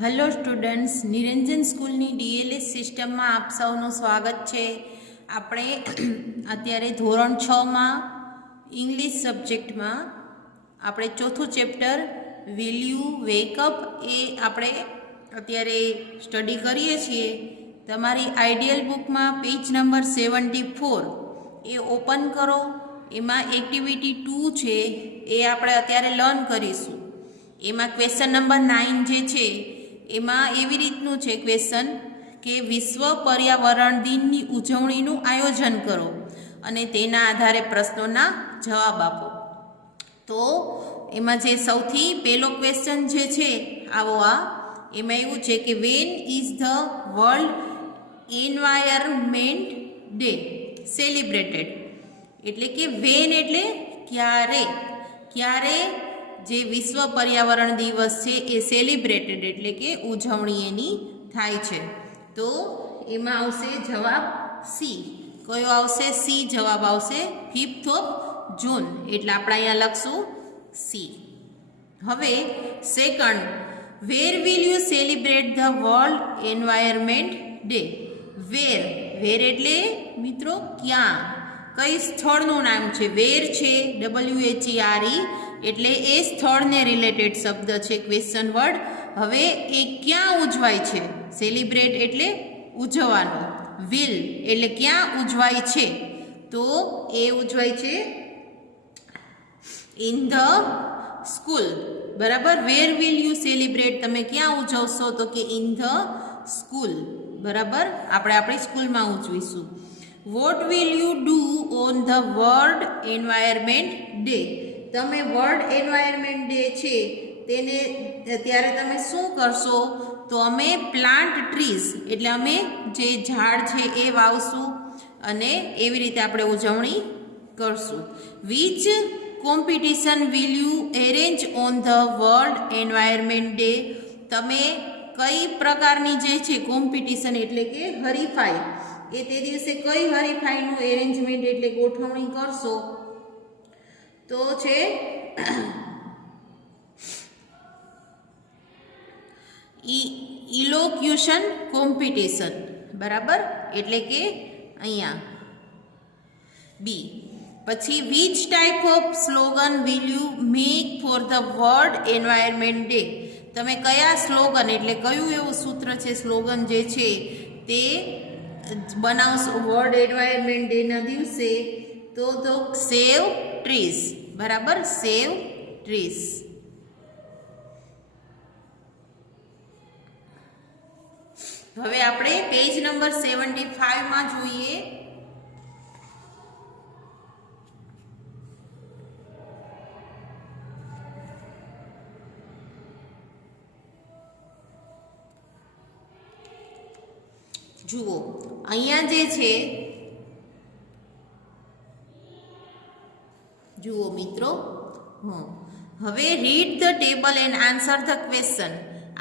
Hello students, નિરંજન સ્કૂલની DLS સિસ્ટમમાં આપ સૌનું સ્વાગત છે. આપણે અત્યારે ધોરણ 6માં ઇંગ્લિશ સબ્જેક્ટમાં આપણે ચોથું ચેપ્ટર વિલ યુ વેકઅપ એ આપણે અત્યારે સ્ટડી કરીએ છીએ. તમારી આઈડિયલ બુકમાં પેજ નંબર 74 એ ઓપન કરો. એમાં એક્ટિવિટી 2 છે એ આપણે અત્યારે લર્ન કરીશું. એમાં ક્વેશ્ચન નંબર 9 જે છે એમાં એવી રીતનું છે ક્વેશ્ચન કે વિશ્વ પર્યાવરણ દિનની ઉજવણીનું આયોજન કરો અને તેના આધારે પ્રશ્નોના જવાબ આપો. તો એમાં જે સૌથી પહેલો ક્વેશ્ચન જે છે આવો એમાં એવું છે કે when is the world environment day celebrated. એટલે કે વેન એટલે ક્યારે, ક્યારે જે વિશ્વ પર્યાવરણ દિવસ છે એ સેલિબ્રેટેડ એટલે કે ઉજવણી એની થાય છે. તો એમાં આવશે જવાબ સી. કયો આવશે? સી જવાબ આવશે 5th of જૂન. એટલે આપણે અહીંયા લખશું સી. હવે second, where will you celebrate the world environment day. Where, where એટલે મિત્રો ક્યાં, કઈ સ્થળનું નામ છે. વેર છે WHERE એટલે એ સ્થળને રિલેટેડ શબ્દ છે, ક્વેશ્ચન વર્ડ. હવે એ ક્યાં ઉજવાય છે? સેલિબ્રેટ એટલે ઉજવવાનો. વિલ એટલે ક્યાં ઉજવાય છે? તો એ ઉજવાય છે ઇન ધ સ્કૂલ. બરાબર. વેર વિલ યુ સેલિબ્રેટ, તમે ક્યાં ઉજવશો? તો કે ઇન ધ સ્કૂલ. બરાબર, આપણે આપણી સ્કૂલમાં ઉજવીશું. What will you do on the world environment day. તમે વર્લ્ડ એન્વાયરમેન્ટ ડે છે તેને ત્યારે તમે શું કરશો? તો અમે પ્લાન્ટ ટ્રીઝ એટલે અમે જે ઝાડ છે એ વાવશું અને એવી રીતે આપણે ઉજવણી કરશું. Which competition will you arrange on the world environment day. તમે કઈ પ્રકારની જે છે કોમ્પિટિશન એટલે કે હરીફાઈ, એ તે દિવસે કઈ હરીફાઈનું એરેન્જમેન્ટ એટલે ગોઠવણી કરશો? તો છે ઇલોક્યુશન કોમ્પિટિશન. બરાબર, એટલે કે અહીંયા બી. પછી which type of slogan will you make for the world environment day. તમે કયા સ્લોગન એટલે કયું એવું સૂત્ર છે, સ્લોગન જે છે તે બનાવશો વર્લ્ડ એન્વાયરમેન્ટ ડેના દિવસે? તો સેવ ટ્રીઝ. બરાબર, સેવ ટ્રીઝ. હવે આપણે પેજ નંબર 75માં જોઈએ. જુઓ અહીંયા જે છે, જુઓ મિત્રો. હવે read the table and answer the question.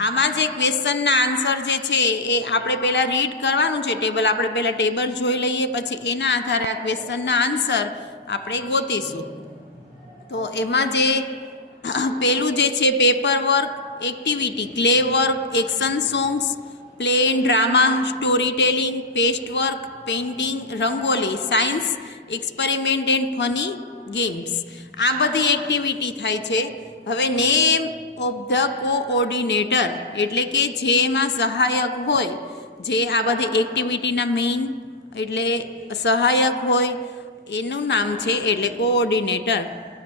આમાં જે ક્વેશ્ચનના આન્સર જે છે એ આપણે પહેલાં રીડ કરવાનું છે. ટેબલ આપણે પહેલાં ટેબલ જોઈ લઈએ, પછી એના આધારે આ ક્વેશ્ચનના આન્સર આપણે ગોતીશું. તો એમાં જે પહેલું જે છે paper work, activity, clay work, action songs, play and drama, story telling, paste work, painting, rangoli, science experiment and funny games. આ બધી એક્ટિવિટી થાય છે. હવે નેમ ઓફ ધ કોઓર્ડિનેટર એટલે કે જેમાં સહાયક હોય, જે આ બધી એક્ટિવિટીના મેઇન એટલે સહાયક હોય એનું નામ છે એટલે કોઓર્ડિનેટર.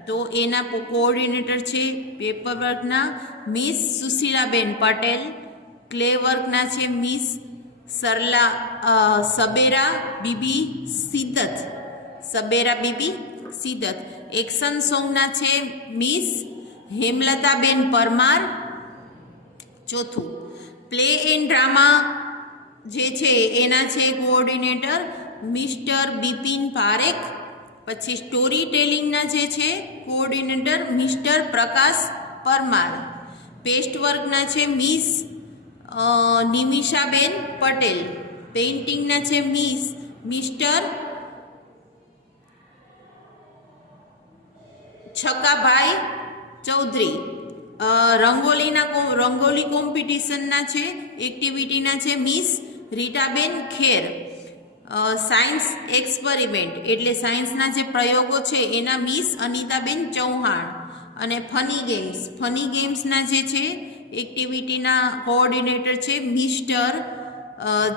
તો એના કોઓર્ડિનેટર છે પેપર વર્કના મિસ સુશીલાબેન પટેલ, ક્લે વર્કના છે મિસ સબેરા બીબી સિદ્દત, સબેરા બીબી સિદ્દત. એક્શન સોંગના છે મિસ હેમલતાબેન પરમાર. ચોથું, પ્લે એન્ડ ડ્રામા જે છે એના છે કોઓર્ડિનેટર મિસ્ટર બિપિન પારેખ. પછી સ્ટોરી ટેલિંગના જે છે કોઓર્ડિનેટર મિસ્ટર પ્રકાશ પરમાર. પેસ્ટ વર્કના છે મિસ નિમિષાબેન પટેલ. પેઇન્ટિંગના છે મિસ્ટર છકાભાઈ ચૌધરી. રંગોલી કોમ્પિટિશનના છે, એક્ટિવિટીના છે મિસ રીટાબેન ખેર. સાયન્સ એક્સપેરિમેન્ટ એટલે સાયન્સના જે પ્રયોગો છે એના મિસ અનિતાબેન ચૌહાણ. અને ફની ગેમ્સના જે છે એક્ટિવિટીના કોઓર્ડિનેટર છે મિસ્ટર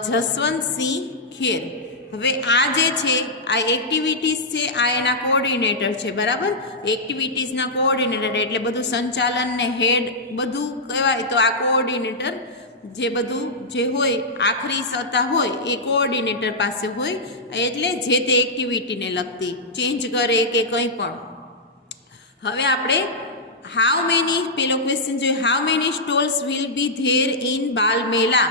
જસવંતસિંહ ખેર. હવે આ જે છે આ એક્ટિવિટીઝ છે, આ એના કોઓર્ડિનેટર છે, બરાબર. એક્ટિવિટીઝના કોઓર્ડિનેટર એટલે બધું સંચાલન ને હેડ બધું કહેવાય, તો આ કોઓર્ડિનેટર જે બધું જે હોય આખરી સત્તા હોય એ કોઓર્ડિનેટર પાસે હોય, એટલે જે તે એક્ટિવિટીને લગતી ચેન્જ કરે કે કંઈ પણ. હવે આપણે હાઉ મેની પેલો ક્વેશ્ચન જોઈએ, how many stalls will be there in Bal Mela?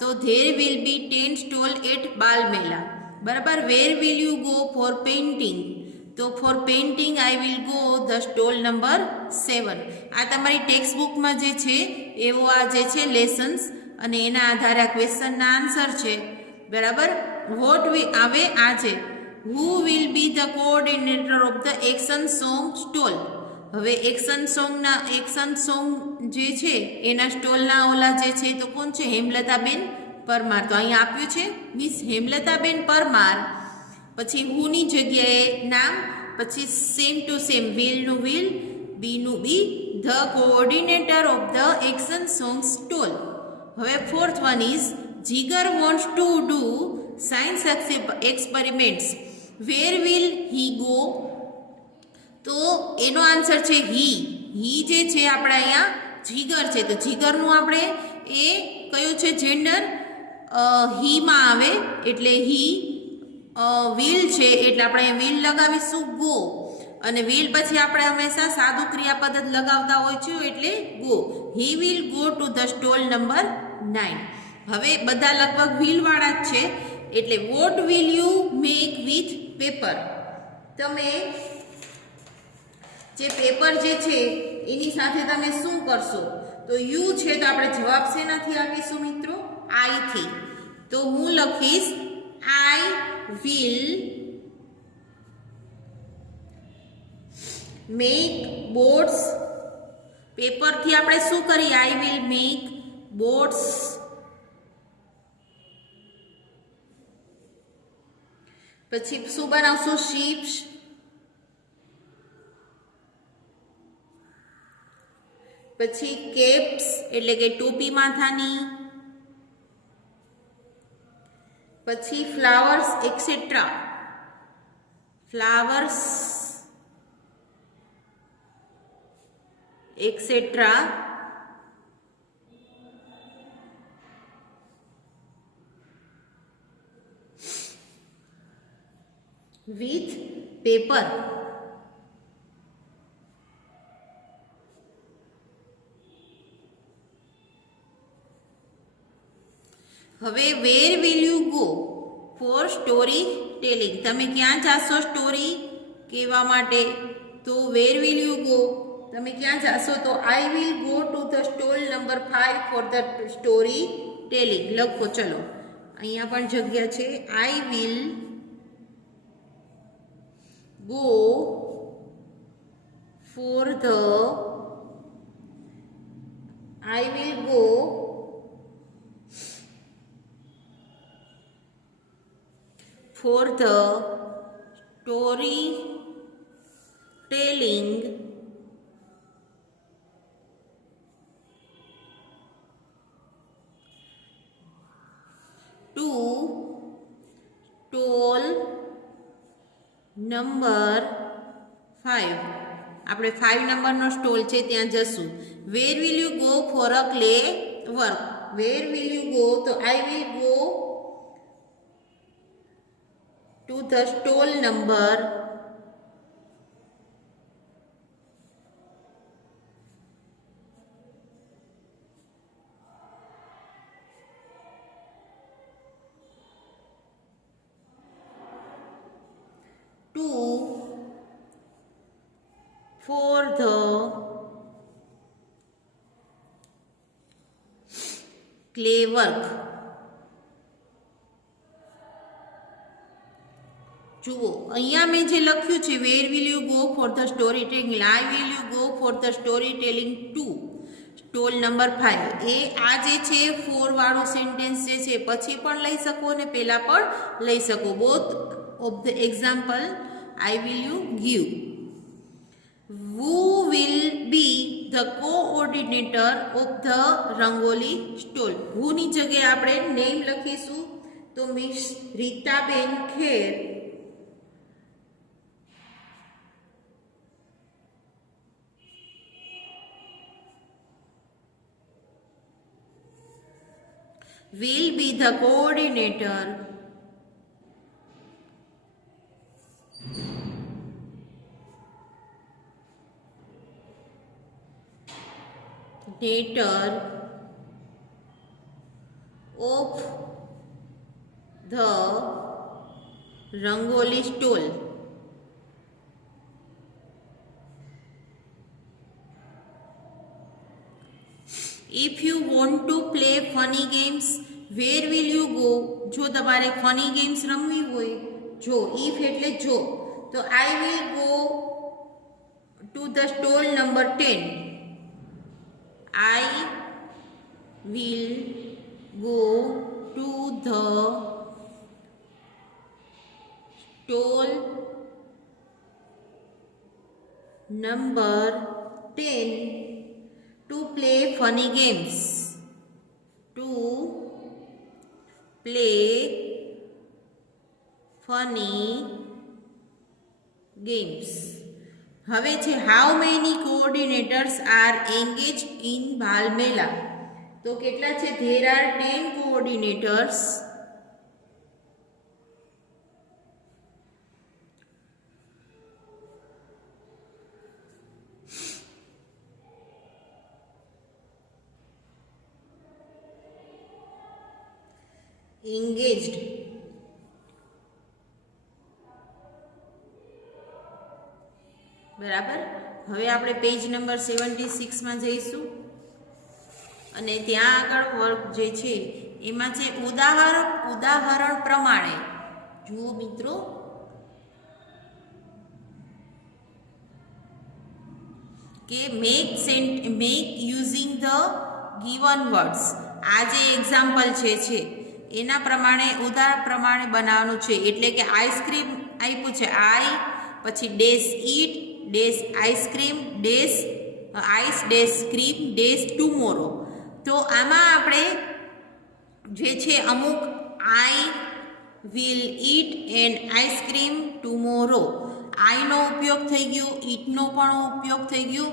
તો there will be 10 stall at Bal Mela, બરાબર. Where will you go for painting? તો for painting I will go the stall number 7. આ તમારી ટેક્સ્ટ બુકમાં જે છે એવો આ જે છે લેસન્સ, અને એના આધારે આ ક્વેશ્ચનના આન્સર છે, બરાબર. હવે આ છે who will be the coordinator of the action song stall? હવે એક્શન સોંગ જે છે એના સ્ટોલના ઓલા જે છે તો કોણ છે? હેમલતાબેન પરમાર. તો અહીંયા આપ્યું છે મિસ હેમલતાબેન પરમાર. પછી હુની જગ્યાએ નામ, પછી સેમ ટુ સેમ, વિલનું વિલ, બીનું be, the coordinator of the action song stall. હવે fourth one is Jigar wants to do science experiments. Where will he go? તો એનો આન્સર છે હી જે છે આપણે અહીંયા જીગર છે, તો જીગરનું આપણે એ કયું છે જેન્ડર? હીમાં આવે, એટલે હી. વિલ છે એટલે આપણે વિલ લગાવીશું ગો, અને વિલ પછી આપણે હંમેશા સાદું ક્રિયાપદ જ લગાવતા હોય છે, એટલે go. He will go to the stall number 9. હવે બધા લગભગ વિલવાળા જ છે, એટલે vote will you make with paper? તમે જે પેપર જે છે એની સાથે તમે શું કરશો? તો યુ છે, તો આપણે જવાબ શેનાથી આપીશું મિત્રો? આઈથી. તો હું લખીશ આઈ વિલ મેક બોર્ડ્સ. પેપરથી આપણે શું કરીએ? I will make boards. પછી શું બનાવશું? શીપ્સ. પછી કેપ્સ એટલે કે ટોપી માથાની. પછી flowers etcetera, flowers etcetera. With paper. હવે where will you go for story telling? તમે ક્યાં જાશો સ્ટોરી કહેવા માટે? તો વેર વિલ યુ ગો, તમે ક્યાં જાશો? તો I will go to the stall number 5 for the story telling. લખો ચલો, અહીંયા પણ જગ્યા છે. I will go for the story telling to stall number 5. આપણે 5 નંબરનો સ્ટોલ છે ત્યાં જશું. Where will you go for a clay work? Where will you go? તો I will go to the stall number 2 for the clay work. જુઓ અહીંયા મેં જે લખ્યું છે where will you go for the story telling, I will you go for the story telling to stall number 5, એ આ જે છે ફોર વાળું સેન્ટેન્સ જે છે પછી પણ લઈ શકો અને પહેલા પણ લઈ શકો. Both of the example I will you give. Who will be the coordinator of the rangoli stall? who ની જગ્યાએ આપણે નેમ લખીશું તો miss Ritaben Kher will be the coordinator of the Rangoli stall. If you want to play funny games, where will you go? જો તમારે funny games રમવી હોય, જો if એટલે જો, તો I will go to the stall number 10. I will go to the stall number 10 to play funny games. To play funny games. હવે છે how many coordinators are engage in Bal Mela? તો કેટલા છે? ધેર આર 10 કોઓર્ડિનેટર્સ engaged બરાબર. હવે આપણે page number 76 માં જઈશું અને ત્યાં આગળ વર્ક જે છે એમાં છે ઉદાહરણ પ્રમાણે. જુઓ મિત્રો, કે make using the given words. આ જે એક્ઝામ્પલ છે એના પ્રમાણે ઉદાહરણ પ્રમાણે બનાવવાનું છે. એટલે કે આઈસ્ક્રીમ આપ્યું છે, આઈ પછી dash eat dash ice cream dash ice dash cream dash tomorrow. તો આમાં આપણે જે છે અમુક I will eat and ice cream tomorrow, આઈનો ઉપયોગ થઈ ગયો, ઈટનો પણ ઉપયોગ થઈ ગયો,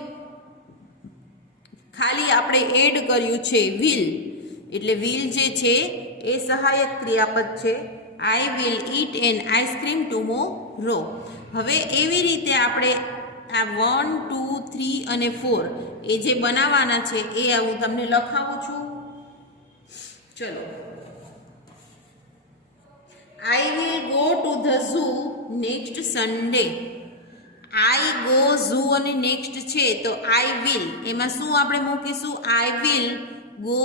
ખાલી આપણે એડ કર્યું છે વિલ. એટલે વિલ જે છે એ સહાયક ક્રિયાપદ છે. I will eat an ice cream tomorrow. હવે એવી રીતે આપણે આ 1, 2, 3 અને 4 એ જે બનાવવાના છે એ હું તમને લખાવું છું. ચલો, I will go to the zoo next Sunday. I go zoo અને નેક્સ્ટ છે તો આઈ વિલ, એમાં શું આપણે મૂકીશું? આઈ વિલ ગો,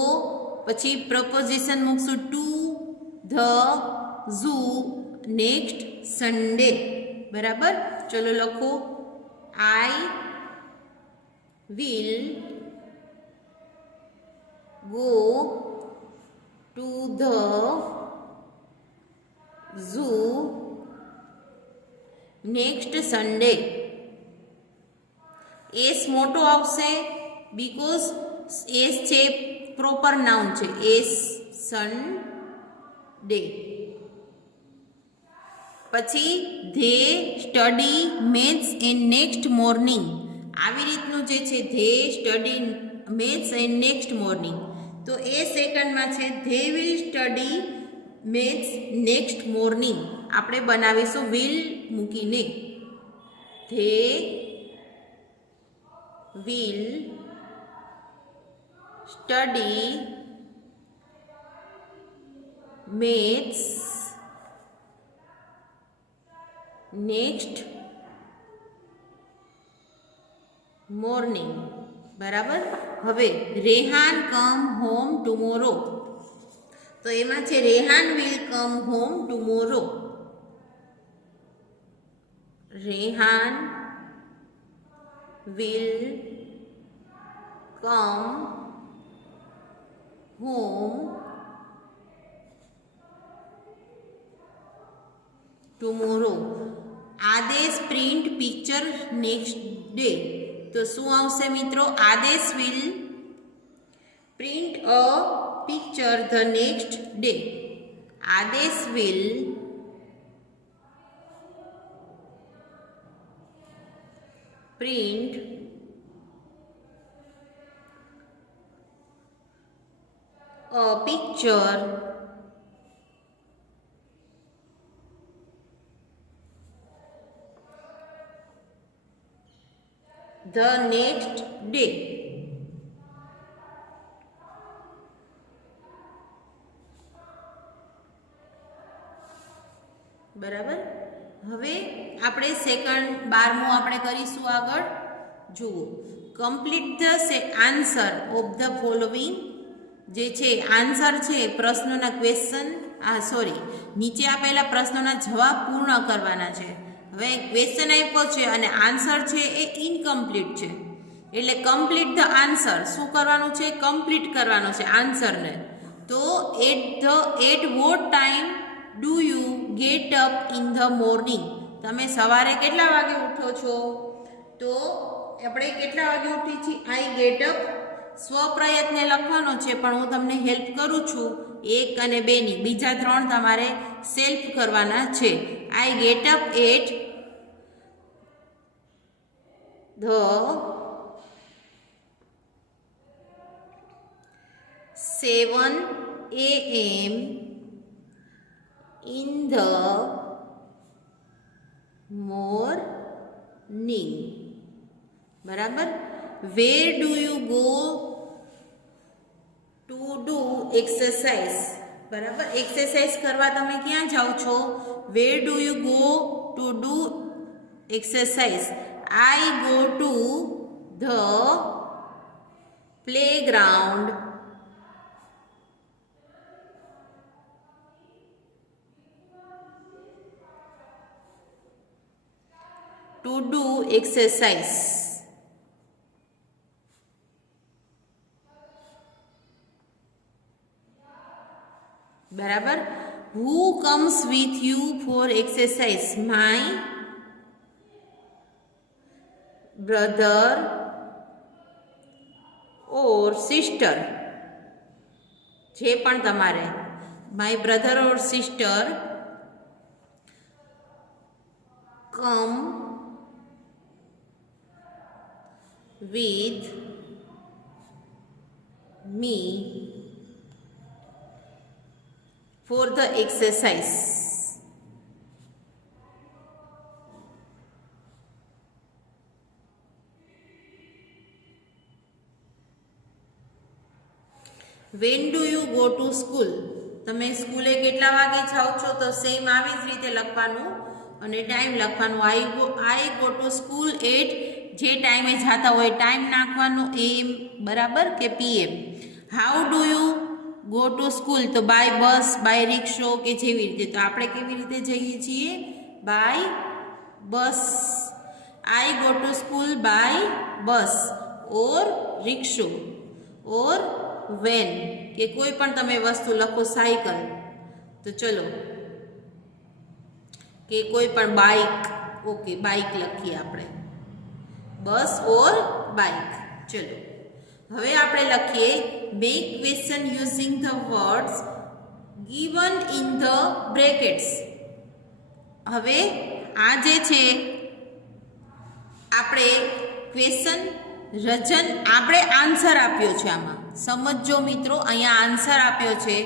પછી પ્રપોઝિશન મૂકશું to the zoo next Sunday. બરાબર. ચલો લખો, I will go to the zoo next Sunday. S મોટો આવશે બીકોઝ એસ છે પ્રોપર નાઉન છે. S Sunday. પછી they study maths and next morning. આવી રીતનું જે છે they study maths and next morning. તો એ સેકન્ડમાં છે they will study maths next morning. આપણે બનાવીશું વિલ મૂકીને. They will study maths next morning. બરાબર. હવે રેહાન કમ હોમ ટુમોરો. તો એમાં છે Rehan will come home tomorrow. Rehan will come home tomorrow. Aadesh print picture next day. તો શું આવશે મિત્રો? Aadesh will print a picture the next day. Aadesh will print a picture the next day. બરાબર. હવે આપણે સેકન્ડ 12મું આપણે કરીશું આગળ. જુઓ, complete the answer of the following. જે છે આન્સર છે પ્રશ્નોના ક્વેશ્ચન, નીચે આપેલા પ્રશ્નોના જવાબ પૂર્ણ કરવાના છે. હવે ક્વેશ્ચન આપ્યો છે અને આન્સર છે એ ઇનકમ્પ્લીટ છે, એટલે કમ્પ્લીટ ધ આન્સર શું કરવાનું છે? કમ્પ્લીટ કરવાનો છે આન્સરને. તો at what time do you get up in the morning. તમે સવારે કેટલા વાગે ઉઠો છો? તો આપણે કેટલા વાગે ઉઠી છીએ? આઈ ગેટ અપ. સ્વપ્રયત્ને લખવાનો છે, પણ હું તમને હેલ્પ કરું છું 1 અને 2 ની. બીજા 3 તમારે સેલ્ફ કરવાના છે. I get up at the 7 AM in the morning. બરાબર. Where do you go to do exercise? બરાબર. એક્સરસાઇઝ કરવા તમે ક્યાં જાઓ છો? Where do you go to do exercise? I go to the playground to do exercise. બરાબર. Who comes with you for exercise? My brother or sister. જે પણ તમારે my brother or sister come with me for the exercise. When do you go to school? તમે સ્કૂલે કેટલા વાગે જાઓ છો? તો સેમ આવી જ રીતે લખવાનું અને ટાઈમ લખવાનું. I go to school at, જે ટાઈમે જતા હોય ટાઈમ નાખવાનો, AM બરાબર કે PM. How do you go to school? તો બાય બસ, બાય રિક્ષો કે જેવી રીતે. તો આપણે કેવી રીતે જઈએ છીએ? By bus. I go to school by bus or rickshaw or van, કે કોઈ પણ તમે વસ્તુ લખો, સાયકલ. તો ચલો, કે કોઈ પણ બાઇક. ઓકે, બાઇક લખીએ આપણે, બસ ઓર બાઇક. ચલો, હવે આપણે લખીએ make question using the words given in the brackets. હવે આ જે છે આપણે ક્વેશ્ચન રચન, આપણે આન્સર આપ્યો છે. આમાં સમજો મિત્રો, અહીંયા આન્સર આપ્યો છે,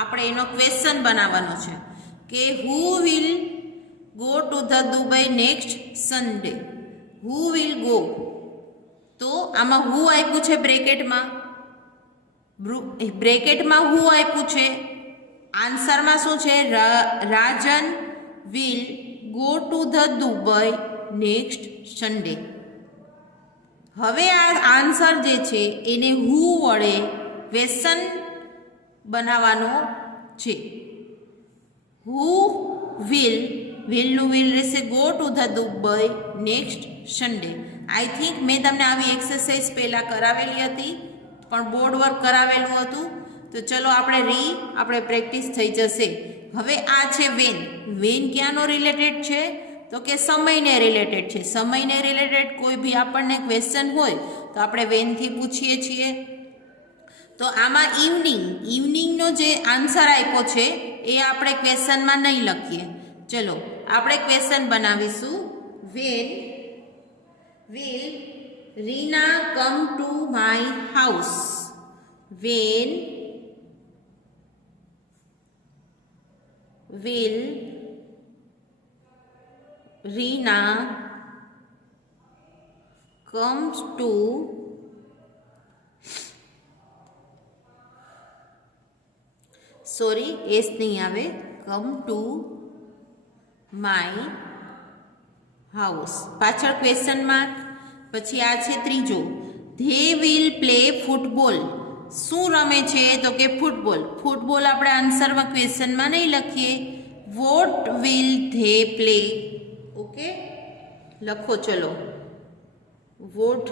આપણે એનો ક્વેશ્ચન બનાવવાનો છે કે who will go to the Dubai next Sunday. Who will go, તો આમાં હુ આપ્યું છે બ્રેકેટમાં, બ્રેકેટમાં હુ આપ્યું છે. આન્સરમાં શું છે? Rajan will go to the Dubai next Sunday. હવે આ આન્સર જે છે એને હુ વડે ક્વેશ્ચન બનાવવાનો છે. હુ વિલ વિલનું વિલ રહેશે go to the Dubai next Sunday. I think મેં તમને આવી એક્સરસાઇઝ પહેલાં કરાવેલી હતી, પણ બોર્ડ વર્ક કરાવેલું હતું. તો ચલો આપણે પ્રેક્ટિસ થઈ જશે. હવે આ છે વેન. વેન ક્યાંનો રિલેટેડ છે? તો કે સમયને રિલેટેડ છે. સમયને રિલેટેડ કોઈ બી આપણને ક્વેશ્ચન હોય તો આપણે વેનથી પૂછીએ છીએ. તો આમાં ઇવનિંગનો જે આન્સર આપ્યો છે એ આપણે ક્વેશ્ચનમાં નહીં લખીએ. ચલો આપણે ક્વેશ્ચન બનાવીશું. When will Reena come to my house? When will Reena comes to S નહીં આવે, કમ ટુ માય હાઉસ. પાછળ ક્વેશ્ચન માર્ક. પછી આ છે ત્રીજો, ધે વિલ પ્લે ફૂટબોલ. શું રમે છે? તો કે ફૂટબોલ. ફૂટબોલ આપણે આન્સરમાં ક્વેશ્ચનમાં નહીં લખીએ. What will they play? Okay, લખો. ચલો, what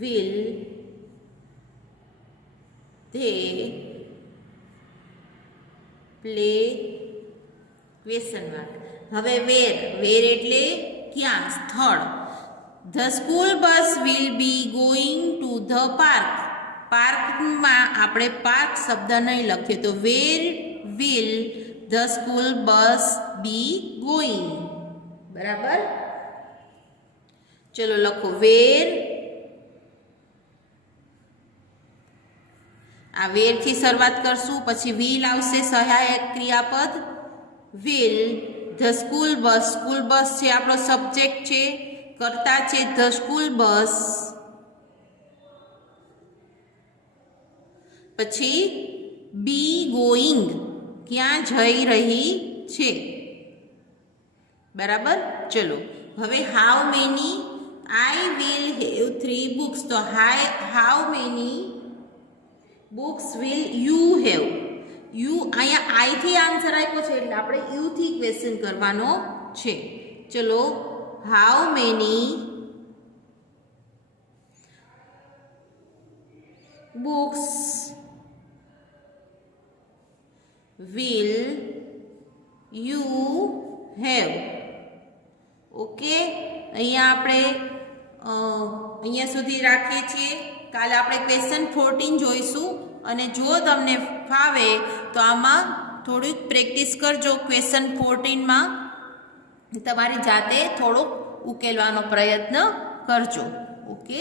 will they play question mark. હવે વેર એટલે ક્યાં? સ્થળ. The school bus will be going to the park. પાર્કમાં આપણે પાર્ક શબ્દ નહીં લખીએ. તો where will the school bus be going? બરાબર. ચલો લખો વેર. આ વેરથી શરૂઆત કરશું, પછી વિલ આવશે સહાયક ક્રિયાપદ. Will the school bus. School bus છે આપણો સબ્જેક્ટ છે, કરતા છે ધ સ્કૂલ બસ. પછી બી ગોઈંગ, ક્યાં જઈ રહી છે. બરાબર. ચલો હવે how many? I will have 3 books. તો how many books will you have? You અહીંયા આઈથી આન્સર આપ્યો છે એટલે આપણે યુથી ક્વેશ્ચન કરવાનો છે. ચલો, how many books will you have? Okay, અહીંયા આપણે અહીંયા સુધી રાખીએ છીએ. કાલે આપણે ક્વેશ્ચન 14 જોઈશું. અને જો તમને ફાવે તો આમાં થોડીક પ્રેક્ટિસ કરજો. ક્વેશ્ચન 14માં તમારી જાતે થોડોક ઉકેલવાનો પ્રયત્ન કરજો. ઓકે.